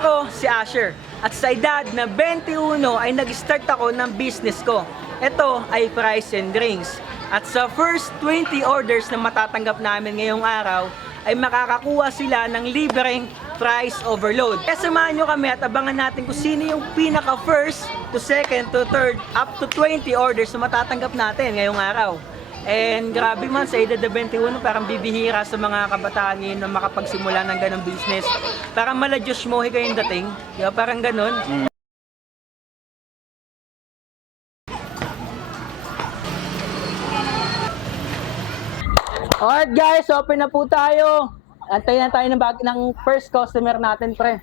Ako si Asher at sa edad na 21 ay nag-start ako ng business ko. Ito ay Fries and Drinks. At sa first 20 orders na matatanggap namin ngayong araw ay makakakuha sila ng libreng fries overload. Kaya samahan nyo kami at abangan natin kung sino yung pinaka first to second to third up to 20 orders na matatanggap natin ngayong araw. And grabe man, sa edad na 21, parang bibihira sa mga kabataan ngayon na makapagsimula ng ganong business. Parang mala Diyos mo, kayong dating. Diba? Parang ganon. Alright guys, open na po tayo. Antayin na tayo ng first customer natin, pre.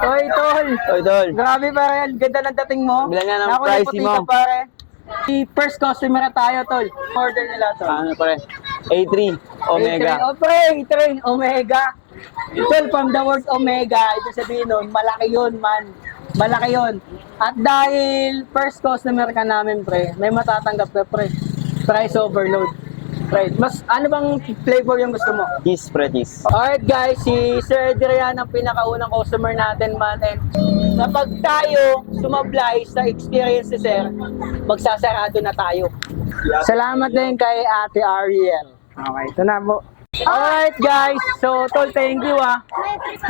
Toy, tol. Oy, tol. Grabe pare, ganda ng dating mo. Bilan nga ng Ako price puti mo. ka, pare. First customer na tayo, tol. Order nila to. Ano pare? A3 Omega. Oh, pre, A3 Omega. Tol, from the word Omega, ibig sabihin nun, malaki yun, man. Malaki yun. At dahil first customer ka namin, pre, may matatanggap ka, pre. Price overload. Right. Mas ano bang flavor yung gusto mo? Cheese, pre, cheese. Alright guys, si Sir Adrian ang pinakaunang customer natin, man. And kapag tayo sumablay sa experience ni Sir, magsasarado na tayo. Salamat din kay Ate Ariel. Okay, ito na po. Alright guys, so tol, thank you ah.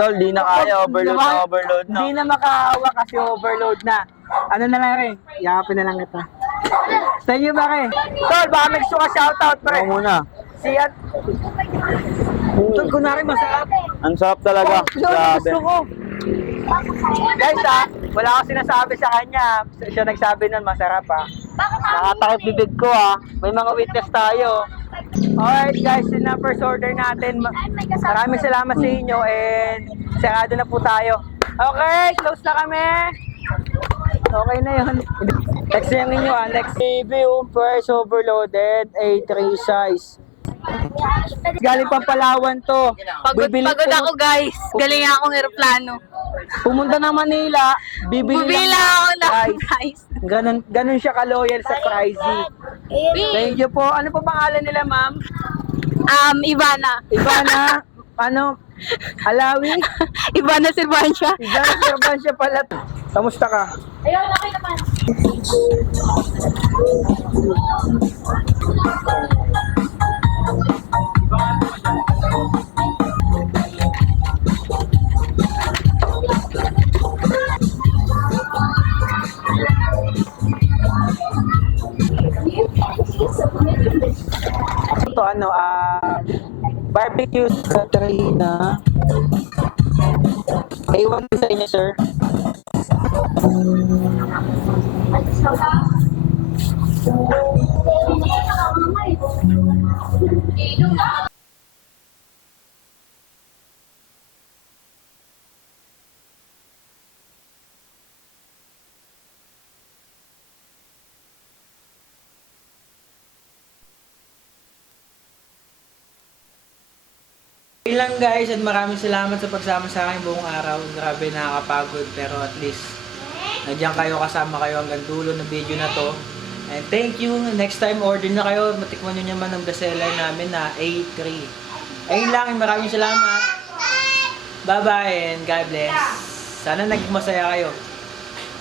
Tol, di na kaya. Overload na overload na. Hindi na makahawa kasi overload na. Ano na lang rin, yakapin na lang kita. Thank you, pare. Tol, baka may gusto ka shoutout, pre. Ako muna. Siya. Tol, kunwari masarap. Ang sarap talaga. Tol, Grabe. gusto ko. Guys, wala akong sinasabi sa kanya. Siya nagsabi nun, masarap Nakatakot bibig ko May mga witness tayo. Alright guys, yun na first order natin. Maraming salamat sa inyo and sarado na po tayo. Okay, close na kami. Okay na yun. Next yung inyo next review, price overloaded, A3 size. Galing pa Palawan to. Pagod ako guys. Galing akong eroplano. Pumunta ng Manila, bibili ako ng rice. rice. Ganun siya ka-loyal sa Pricey. Thank you po. Ano po pangalan nila, ma'am? Ivana. Ivana, Alawi? Ivana Silvancia. Ivana Silvancia pala. Kamusta ka? Ayun, okay naman. Ito barbecue Katrina. Ewan ko sa inyo, sir. Yun lang guys, at maraming salamat sa pagsama sa akin buong araw. Grabe, nakakapagod pero at least nandiyan kayo, kasama kayo hanggang dulo ng video na to. And thank you. Next time order na kayo, matikman nyo naman ang bestseller namin na A3. Ayun lang, maraming salamat. Bye bye and God bless. Sana naging masaya kayo.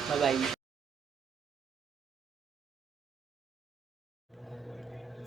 Bye bye.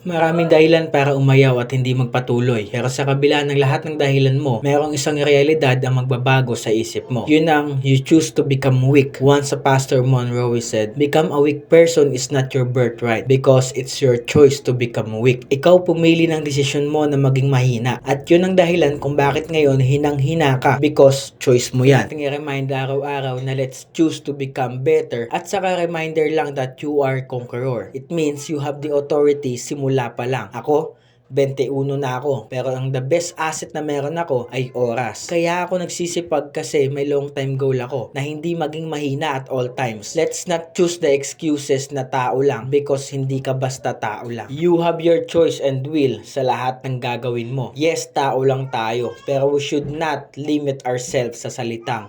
Maraming dahilan para umayaw at hindi magpatuloy. Pero sa kabila ng lahat ng dahilan mo, merong isang realidad ang magbabago sa isip mo. Yun ang you choose to become weak. Once a Pastor Monroe said, become a weak person is not your birthright because it's your choice to become weak. Ikaw pumili ng desisyon mo na maging mahina. At yun ang dahilan kung bakit ngayon hinang-hina ka because choice mo yan. Ating i-remind araw-araw na let's choose to become better at saka reminder lang that you are conqueror. It means you have the authority simula pa lang. Ako, 21 na ako. Pero ang the best asset na meron ako ay oras. Kaya ako nagsisipag kasi may long time goal ako na hindi maging mahina at all times. Let's not choose the excuses na tao lang because hindi ka basta tao lang. You have your choice and will sa lahat ng gagawin mo. Yes, tao lang tayo. Pero we should not limit ourselves sa salitang